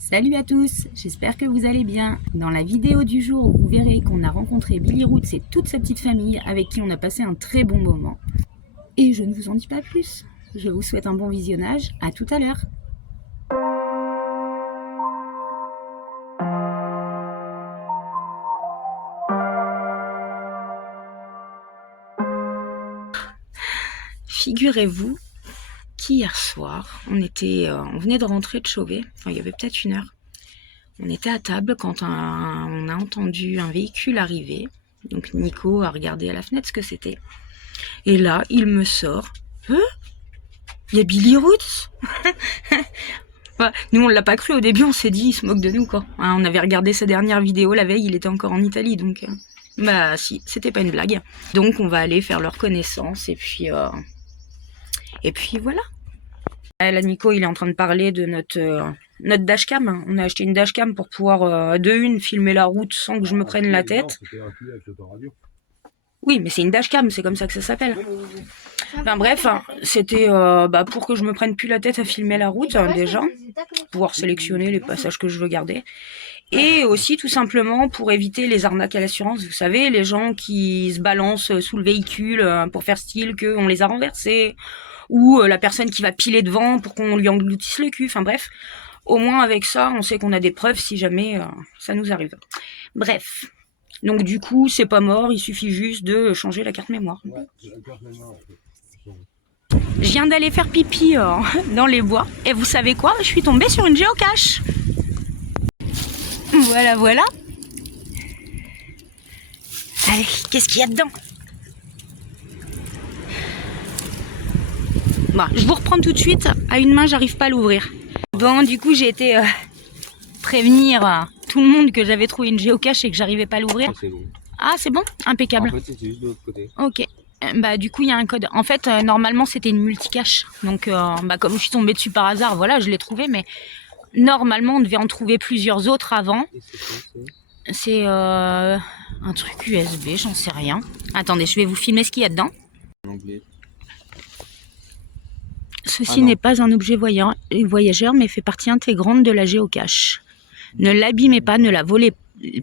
Salut à tous, j'espère que vous allez bien. Dans la vidéo du jour, vous verrez qu'on a rencontré Billy Roots et toute sa petite famille avec qui on a passé un très bon moment. Et je ne vous en dis pas plus. Je vous souhaite un bon visionnage, à tout à l'heure. Figurez-vous qu'hier soir, on venait de rentrer de Chauvet, enfin il y avait peut-être une heure. On était à table quand on a entendu un véhicule arriver. Donc Nico a regardé à la fenêtre ce que c'était. Et là, il me sort. Il y a Billy Roots. Ouais, nous, on l'a pas cru au début, on s'est dit, il se moque de nous, quoi. On avait regardé sa dernière vidéo la veille, il était encore en Italie, donc... Bah si, c'était pas une blague. Donc on va aller faire leur connaissance, et puis voilà. Là, Nico, il est en train de parler de notre dashcam. On a acheté une dashcam pour pouvoir, de une, filmer la route sans que je me prenne la tête. Oui, mais c'est une dashcam, c'est comme ça que ça s'appelle. Enfin bref, c'était pour que je me prenne plus la tête à filmer la route, déjà. Pouvoir sélectionner les passages que je veux garder. Et aussi, tout simplement, pour éviter les arnaques à l'assurance. Vous savez, les gens qui se balancent sous le véhicule pour faire style qu'on les a renversés. Ou la personne qui va piler devant pour qu'on lui engloutisse le cul. Enfin bref, au moins avec ça, on sait qu'on a des preuves si jamais ça nous arrive. Bref. Donc du coup, c'est pas mort, il suffit juste de changer la carte mémoire. Je viens d'aller faire pipi dans les bois. Et vous savez quoi? Je suis tombée sur une géocache. Voilà, voilà. Allez, qu'est-ce qu'il y a dedans? Bon, je vous reprends tout de suite. À une main, j'arrive pas à l'ouvrir. Bon, du coup, j'ai été prévenir tout le monde que j'avais trouvé une géocache et que j'arrivais pas à l'ouvrir. Ah, c'est bon? Impeccable. En fait, c'était juste de l'autre côté. Ok. Bah, du coup, il y a un code. En fait, normalement, c'était une multicache. Donc, comme je suis tombée dessus par hasard, voilà, je l'ai trouvé. Mais normalement, on devait en trouver plusieurs autres avant. C'est un truc USB, j'en sais rien. Attendez, je vais vous filmer ce qu'il y a dedans. En anglais. Ceci n'est pas un objet voyageur, mais fait partie intégrante de la géocache. Ne l'abîmez pas, ne la volez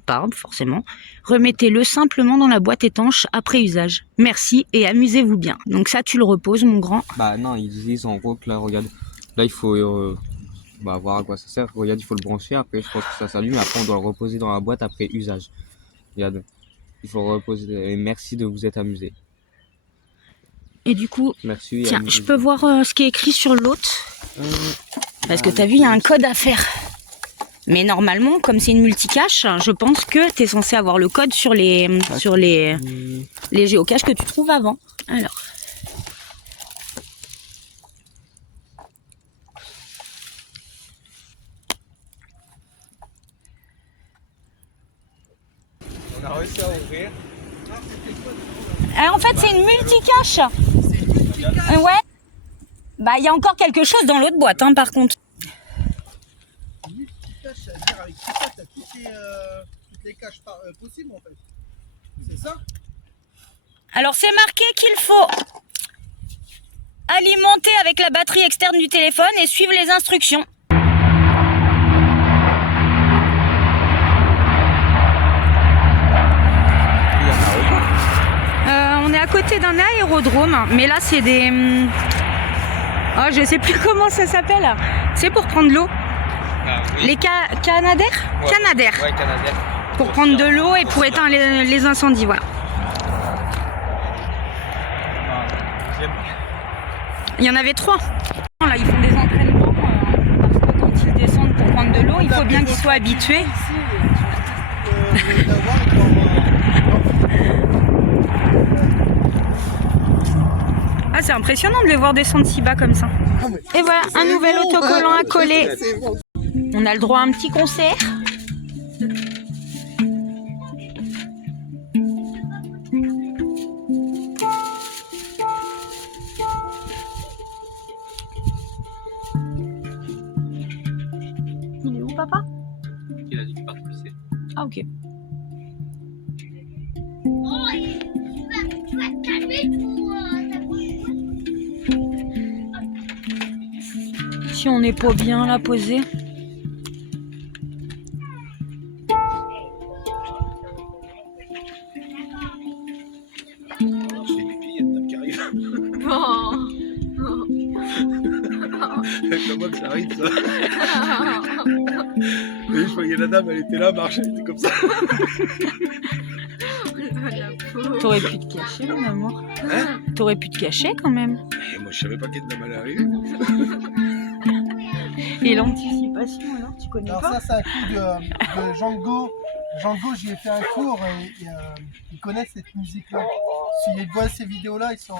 pas, forcément. Remettez-le simplement dans la boîte étanche après usage. Merci et amusez-vous bien. Donc ça, tu le reposes, mon grand. Bah non, ils disent en gros que là, regarde, là il faut voir à quoi ça sert. Regarde, il faut le brancher, après je pense que ça s'allume, après on doit le reposer dans la boîte après usage. Regarde, il faut le reposer, et merci de vous être amusé. Et du coup, Merci. Tiens, je peux voir ce qui est écrit sur l'autre. Parce que t'as vu, il y a un code à faire. Mais normalement, comme c'est une multicache, je pense que t'es censé avoir le code sur les géocaches que tu trouves avant. Alors. On a réussi à ouvrir. En fait, c'est une multicache. Ouais. Bah, il y a encore quelque chose dans l'autre boîte, par contre. Cache, c'est-à-dire avec tout ça, tu as toutes les caches possibles en fait. C'est ça? Alors c'est marqué qu'il faut alimenter avec la batterie externe du téléphone et suivre les instructions. On est à côté d'un aérodrome, mais là c'est des... Oh, je sais plus comment ça s'appelle. C'est pour prendre l'eau. Oui. Les canadaires? Ouais. Canadaires. Ouais, canadien. Pour prendre de l'eau et pour éteindre les incendies, voilà. Il y en avait 3. Là, ils font des entraînements parce que quand ils descendent pour prendre de l'eau, il faut bien qu'ils soient habitués. Ah, c'est impressionnant de les voir descendre si bas comme ça. Et voilà, un nouvel autocollant à coller. On a le droit à un petit concert. Il est où, papa? Il a dit qu'il partait. Ah, ok. Oh, tu vas te calmer, Si on n'est pas bien là posé. avec la moi que ça arrive, ça. Et je voyais la dame, elle était là, marchait, elle était comme ça. T'aurais pu te cacher, mon amour. Hein? T'aurais pu te cacher quand même. Et moi, je savais pas quelle dame allait arriver. Et l'anticipation, alors, tu connais Alors pas? ça, c'est un coup de Django. Django, j'y ai fait un cours et ils connaissent cette musique-là. S'ils voient ces vidéos-là, ils sont...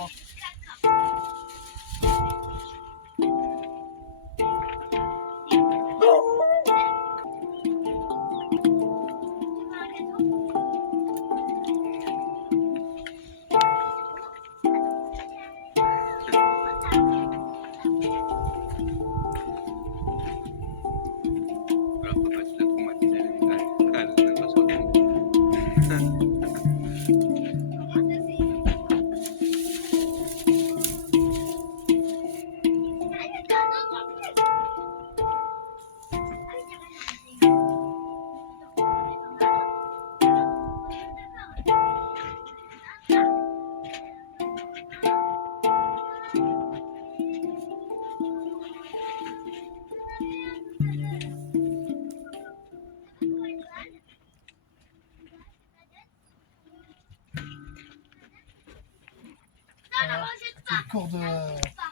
C'est le cours de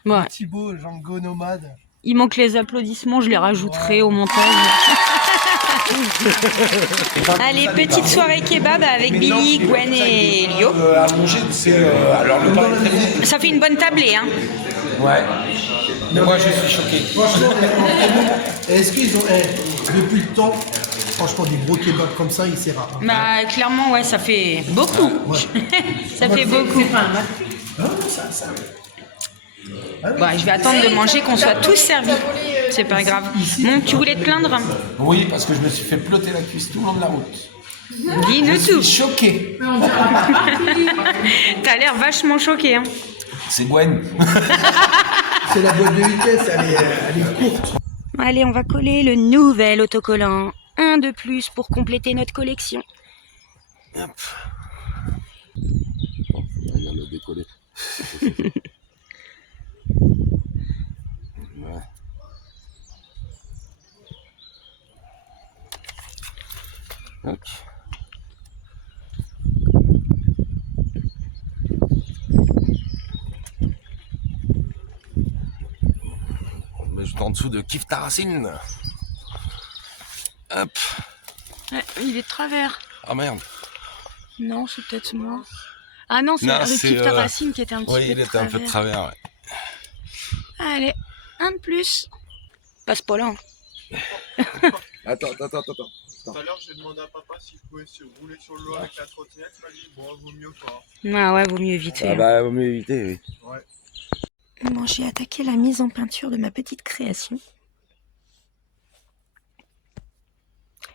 Ouais. Thibaut, Django Nomade. Il manque les applaudissements, je les rajouterai au montage. Allez, petite soirée kebab avec Billy, Gwen et Elio. À manger, alors le pain est très bon. Ça fait une bonne tablée, hein. Ouais. Mais moi, je suis choqué. Franchement, est-ce qu'ils ont... depuis le temps, franchement, des gros kebabs comme ça, c'est rare. Hein. Bah, clairement, ouais, ça fait beaucoup. Ça fait beaucoup. Bah, je vais attendre de manger, qu'on soit tous servis. C'est pas grave. Bon, tu voulais te plaindre? Oui, parce que je me suis fait plotter la cuisse tout le long de la route. Dis-nous Je tout. suis choqué. T'as l'air vachement choqué, hein. C'est Gwen. C'est la boîte de vitesse, elle est courte. Allez, on va coller le nouvel autocollant. Un de plus pour compléter notre collection. Hop. Bon, on vient de décoller. Ouais. Ok. On met juste en dessous de Kif ta racine. Hop. Ouais, il est de travers. Ah merde. Non, c'est peut-être moi. Ah non, c'est Non, avec c'est, ta racine qui était un petit Oui, peu il de était un peu de travers. travers, ouais. Allez, un de plus. Passe pas là. Attends. Tout à l'heure, j'ai demandé à papa si je pouvais se rouler sur le lot avec la trottinette. Il m'a dit, bon, vaut mieux pas. Ah ouais, vaut mieux éviter. Ah bah, vaut mieux éviter, oui. Ouais. Bon, j'ai attaqué la mise en peinture de ma petite création.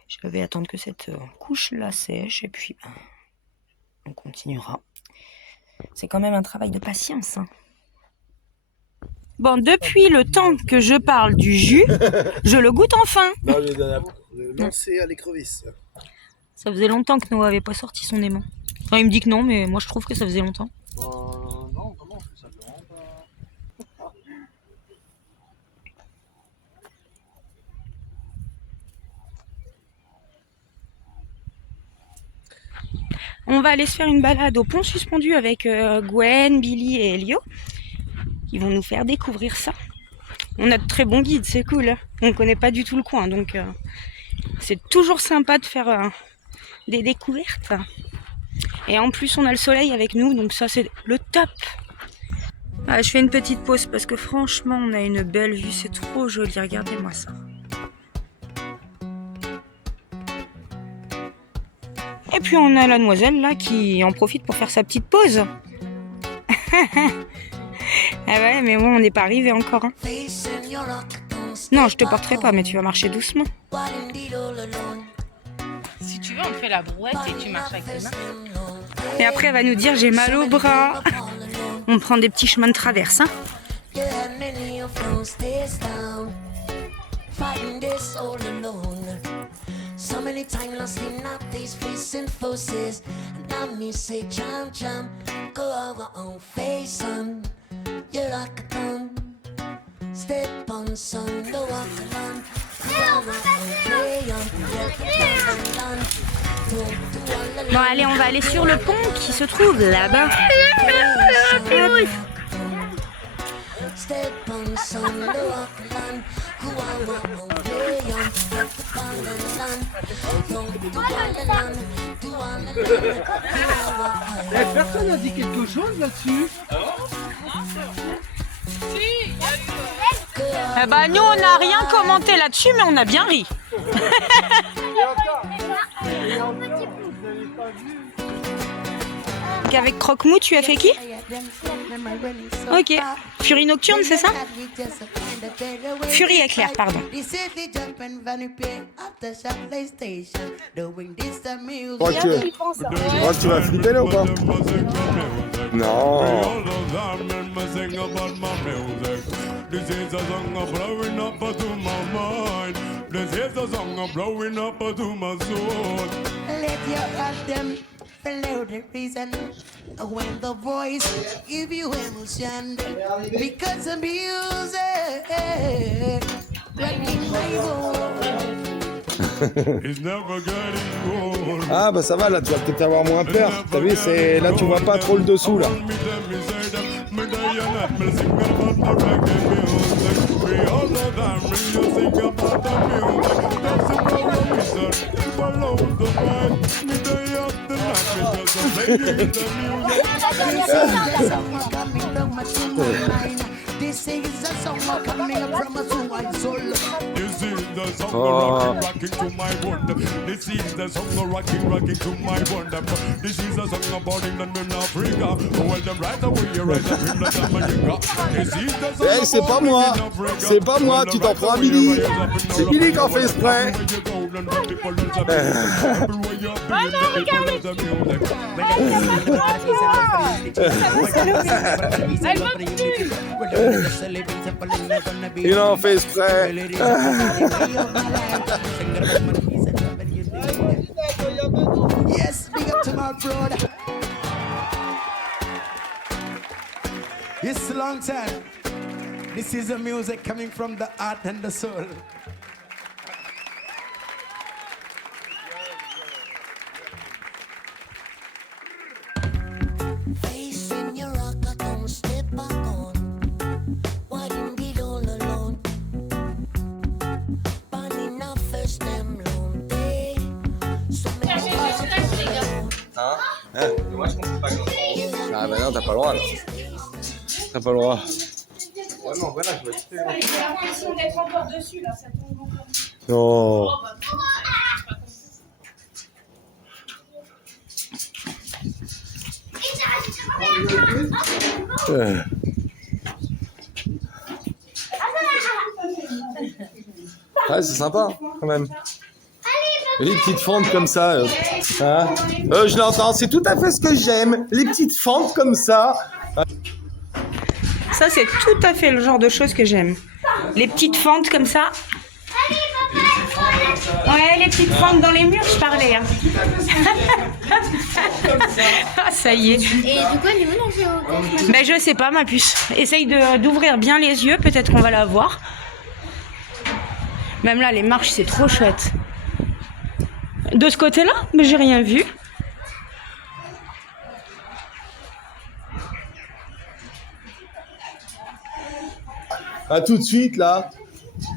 Je vais attendre que cette couche-là sèche et puis on continuera. C'est quand même un travail de patience, hein. Bon, depuis le temps que je parle du jus, je le goûte enfin. Non, le lancer à l'écrevisse. Ça faisait longtemps que Noah avait pas sorti son aimant. Enfin, il me dit que non, mais moi je trouve que ça faisait longtemps. Non, vraiment, ça fait vraiment pas... On va aller se faire une balade au pont suspendu avec Gwen, Billy et Elio. Ils vont nous faire découvrir ça. On a de très bons guides, c'est cool. On connaît pas du tout le coin, donc c'est toujours sympa de faire des découvertes. Et en plus, on a le soleil avec nous, donc ça c'est le top. Ah, je fais une petite pause parce que franchement, on a une belle vue, c'est trop joli. Regardez-moi ça. Et puis on a la demoiselle là qui en profite pour faire sa petite pause. Ah ouais, mais bon, on n'est pas arrivé encore. Hein. Non, je te porterai pas, mais tu vas marcher doucement. Si tu veux, on te fait la brouette et tu marches avec tes mains. Et après, elle va nous dire j'ai mal au bras. On prend des petits chemins de traverse. Hein. So many times lost in our days facing forces. And now me say jump, jump, go our own face on. You're like a gun. Step on sun, the walk along. Play on, Bon, allez, on va aller sur le pont qui se trouve là-bas. Step on sun, the walk along. Play on, Personne n'a dit quelque chose là-dessus. Eh bah, nous, on n'a rien commenté là-dessus, mais on a bien ri. Avec Croque-Mou, tu as fait qui? Ok. Furie Nocturne, c'est ça? Furie Éclair, pardon. Tu crois que tu vas flipper là ou pas? Non. This is a song of blowing up to my mind. This is a song of blowing up to my soul. Let your heart them follow the reason when the voice give you emotion because the music breaking my It's never getting old. Ah bah ça va là, tu vas peut-être avoir moins peur. T'as vu, c'est là tu vois pas trop le dessous là. This is a song coming from a soul. This is the song rocking to my wonder. This is the song rocking to my wonder. This is the song about England and Africa. Well, them right away, right up in the America. This is the song. Eh, c'est pas moi, c'est pas moi, tu t'en prends à Billy. C'est Billy qui en fait exprès. Il en fait exprès. Yes, big up to my brother. It's a long time. This is the music coming from the heart and the soul. Facing your rock, I don't step back on. Why didn't be all alone? Burning up first them long day. So many Moi je comprends pas grand-chose. Ah bah non, t'as pas le droit là. T'as pas le droit. Ouais, mais voilà, je vais te faire. J'ai l'impression d'être encore dessus, là, ça tombe encore. Non. Ouais, c'est sympa quand même. Et les petites fentes comme ça. Hein je l'entends, c'est tout à fait ce que j'aime. Les petites fentes comme ça. Ça, c'est tout à fait le genre de choses que j'aime. Les petites fentes comme ça. Ouais, les petites fentes dans les murs, je parlais. Hein. Ah, ça y est. Et du coup, elle est où dans ce... Ben, je sais pas, ma puce. Essaye d'ouvrir bien les yeux, peut-être qu'on va la voir. Même là, les marches, c'est trop chouette. De ce côté-là, mais j'ai rien vu. À tout de suite là.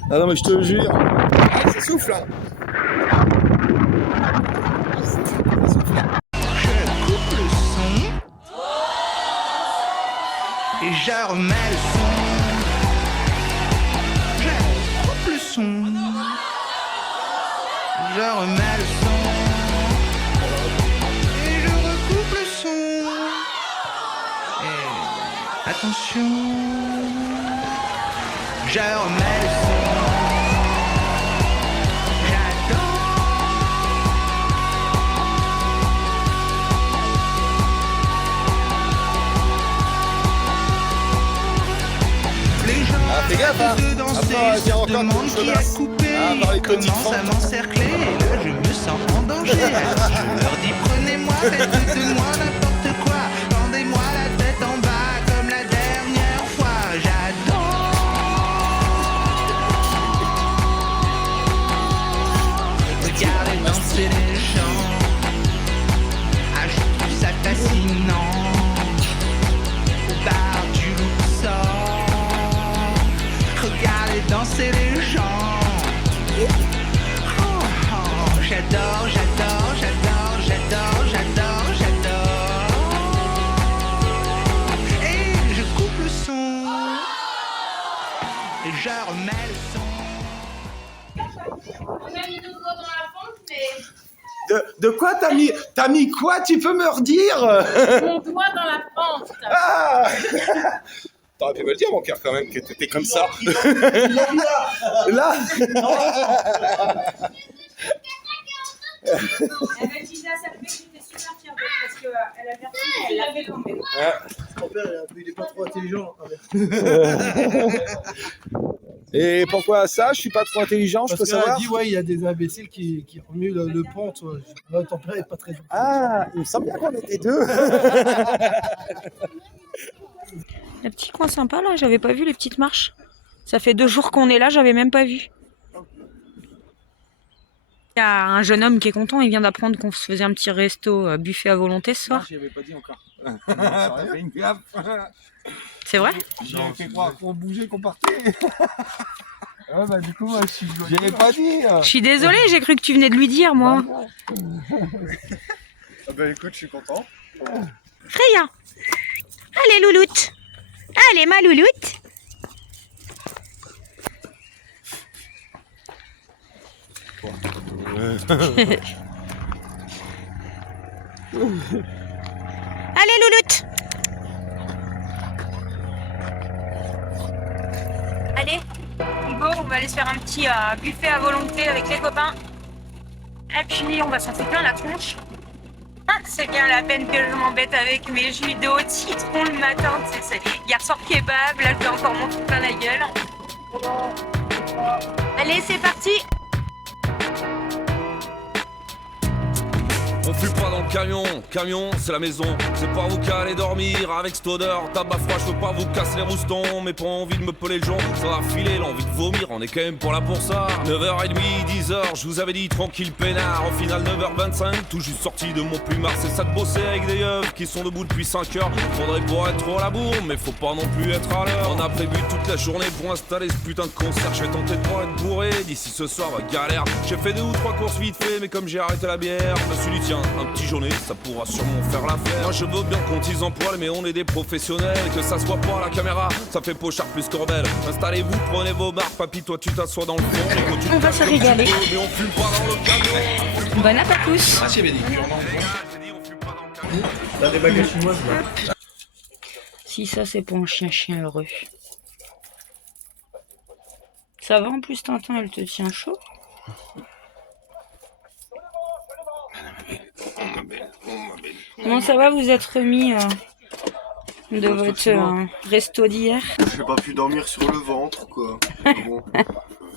Ah non mais je te jure. Ah, ça souffle là. Et je remets le son. Je coupe le son. Je remets le son. Et je recoupe le son. Et attention. Je remets le son. Fais gaffe, hein. Après, il y a encore demande qui a coupé, ils commencent à m'encercler et là je me sens en danger. Alors je leur dis prenez-moi, faites de moi n'importe quoi, pendez-moi la tête en bas comme la dernière fois. J'adore. Regarder danser les gens, ah je trouve ça fascinant. Au bar du Luxor, regarder danser les gens. Oh, oh, j'adore, j'adore, j'adore, j'adore, j'adore, j'adore. Et je coupe le son et je remets le son. On a mis nos doigts dans la pente, mais De quoi t'as mis quoi? Tu peux me redire? mon doigt dans la pente. Ah T'aurais pu me le dire, mon cœur, quand même, que t'étais comme ça. Là Elle m'a dit à sa fille que j'étais super fière d'elle parce qu'elle a vertu qu'elle l'avait tombé. Mon père, il est pas trop intelligent. Et pourquoi ça? Je suis pas trop intelligent, je peux Parce qu'elle a savoir? dit, ouais, il y a des imbéciles qui remuent le pont. Ouais, ton père est pas très... Ah, il me semble bien qu'on était deux. Le petit coin sympa là, j'avais pas vu les petites marches. Ça fait 2 jours qu'on est là, j'avais même pas vu. Il y a un jeune homme qui est content, il vient d'apprendre qu'on se faisait un petit resto buffet à volonté ce soir. J'y avais pas dit encore. T'as fait une gaffe. C'est vrai? J'ai fait croire qu'on bougeait, qu'on partait. Ouais, bah du coup, moi, je suis... J'y avais pas dit. Je suis désolée, j'ai cru que tu venais de lui dire moi. Ah bah écoute, je suis content. Freya. Allez louloute. Allez ma louloute. Allez louloute. Allez, Hugo, on va aller se faire un petit buffet à volonté avec les copains. Et puis on va s'en faire plein la tronche. Ah, c'est bien la peine que je m'embête avec mes jus d'eau de citron le matin. Hier soir kebab, là je vais encore monter plein la gueule. Allez, c'est parti. On fume pas dans le camion c'est la maison. C'est pas vous qui allez dormir avec cette odeur. Tabac froid, je veux pas vous casser les roustons. Mais pas envie de me peler le jonc, ça va filer l'envie de vomir. On est quand même pour là pour ça. 9h30, 10h, je vous avais dit tranquille peinard. Au final 9h25, tout juste sorti de mon plumard. C'est ça de bosser avec des yeux qui sont debout depuis 5h. Faudrait pour être au labour, mais faut pas non plus être à l'heure. On a prévu toute la journée pour installer ce putain de concert. Je vais tenter de pas être bourré, d'ici ce soir va galère. J'ai fait 2 ou 3 courses vite fait, mais comme j'ai arrêté la bière, je me suis dit tiens, un petit jaunet, ça pourra sûrement faire l'affaire. Moi je veux bien qu'on tease en poil, mais on est des professionnels. Que ça se voit pas à la caméra, ça fait pochard plus corbelle. Installez-vous, prenez vos marques, papy, toi tu t'assois dans le fond. On va se régaler. Mais on fume pas dans le camion. Bon appétit à tous. Ah, c'est bien dit. T'as des bagages chinoises, là. Si ça c'est pour un chien heureux. Ça va en plus Tintin, elle te tient chaud. Comment ça va, vous êtes remis de votre resto d'hier? J'ai pas pu dormir sur le ventre, quoi. Bon.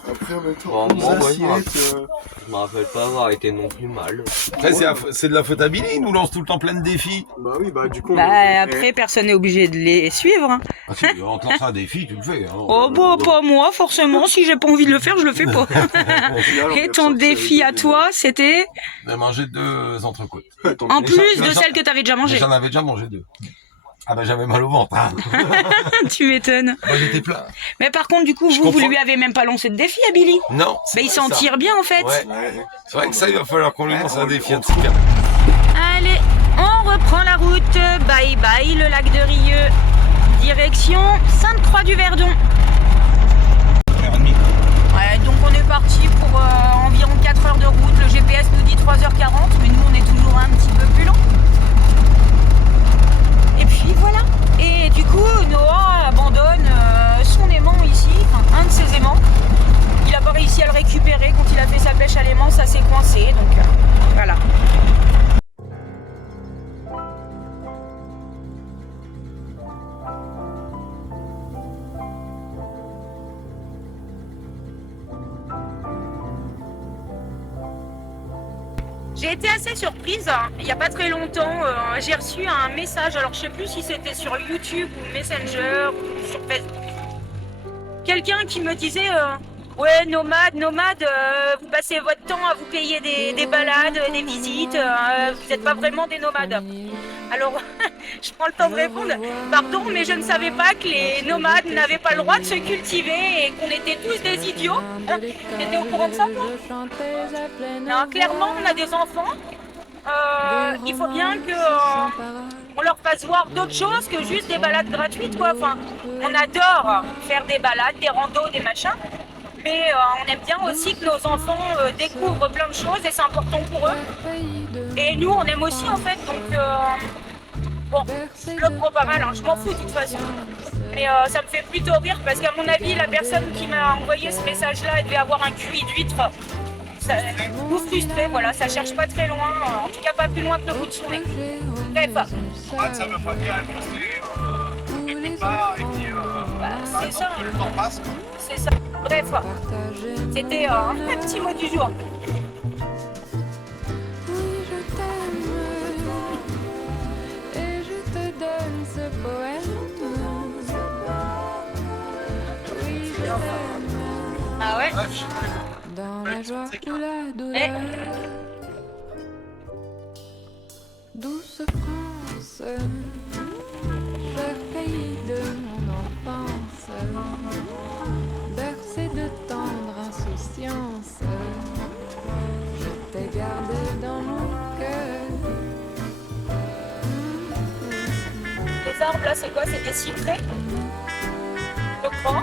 Après, en même temps, Je me rappelle pas avoir été non plus mal. Après, c'est de la faute à Billy, il nous lance tout le temps plein de défis. Bah oui, bah du coup... Bah après, personne n'est obligé de les suivre. Hein. Ah, si, on te lance un défi, tu le fais. Hein. Oh bah pas moi, forcément. Si j'ai pas envie de le faire, je le fais pas. Et ton défi à toi, c'était? De manger 2 entrecôtes. En plus de celles que t'avais déjà mangées. J'en avais déjà mangé 2. Ah bah j'avais mal au ventre. Hein. Tu m'étonnes. Moi j'étais plein. Mais par contre, du coup, vous lui avez même pas lancé de défi à Billy? Non. Bah il s'en tire bien en fait. Ouais. C'est vrai que ça, il va falloir qu'on lui lance un défi en tout cas. Allez, on reprend la route. Bye bye le lac de Rieux. Direction Sainte-Croix-du-Verdon. Ouais, donc on est parti pour environ 4 heures de route. Le GPS nous dit 3h40, mais nous on est toujours un petit peu plus lent. Et puis voilà. Et du coup, Noah abandonne son aimant ici, enfin un de ses aimants. Il n'a pas réussi à le récupérer quand il a fait sa pêche à l'aimant, ça s'est coincé. Donc voilà. J'ai été assez surprise, hein. Il n'y a pas très longtemps, j'ai reçu un message, alors je sais plus si c'était sur YouTube ou Messenger ou sur Facebook. Quelqu'un qui me disait Ouais, nomade, vous passez votre temps à vous payer des balades, des visites, vous n'êtes pas vraiment des nomades. Alors, je prends le temps de répondre. Pardon, mais je ne savais pas que les nomades n'avaient pas le droit de se cultiver et qu'on était tous des idiots. T'étais au courant de ça, toi? Non, clairement, on a des enfants. Il faut bien que on leur fasse voir d'autres choses que juste des balades gratuites, quoi. Enfin, on adore faire des balades, des randos, des machins. Mais on aime bien aussi que nos enfants découvrent plein de choses et c'est important pour eux. Et nous, on aime aussi en fait, donc bon, je le prends pas mal, hein, je m'en fous de toute façon. Mais ça me fait plutôt rire parce qu'à mon avis, la personne qui m'a envoyé ce message-là, elle devait avoir un QI d'huître. Vous frustrez, voilà, ça cherche pas très loin, en tout cas pas plus loin que le bout de son nez. Bref. Ça veut pas dire C'est ça. C'est ça. Bref, c'était un petit mot du jour. Ah ouais? Dans la joie ou la douleur, douce France, cher pays de mon enfance, bercé de tendre insouciance, je t'ai gardé dans mon cœur. Les arbres là, c'est quoi? C'est des cyprès? Je crois.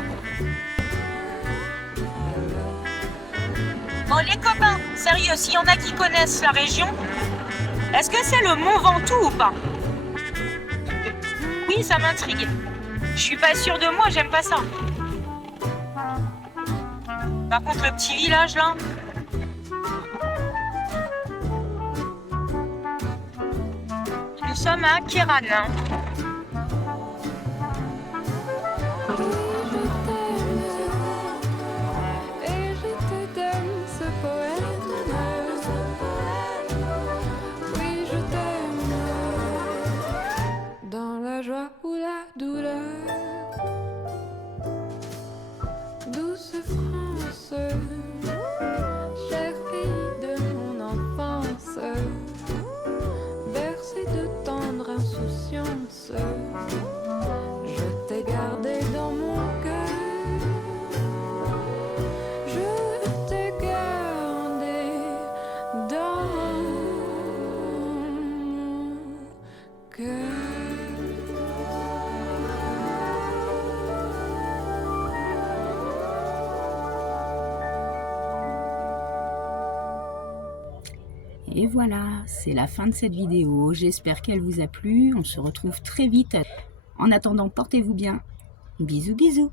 Bon les copains, sérieux, s'il y en a qui connaissent la région, est-ce que c'est le Mont Ventoux ou pas? Oui, ça m'intrigue. Je suis pas sûre de moi, j'aime pas ça. Par contre, le petit village là... Nous sommes à Kéran. Hein. Ou la douleur, douce France, cher pays de mon enfance, bercé de tendre insouciance, je t'ai gardé dans mon cœur, je t'ai gardé dans mon cœur. Et voilà, c'est la fin de cette vidéo. J'espère qu'elle vous a plu. On se retrouve très vite. En attendant, portez-vous bien. Bisous, bisous.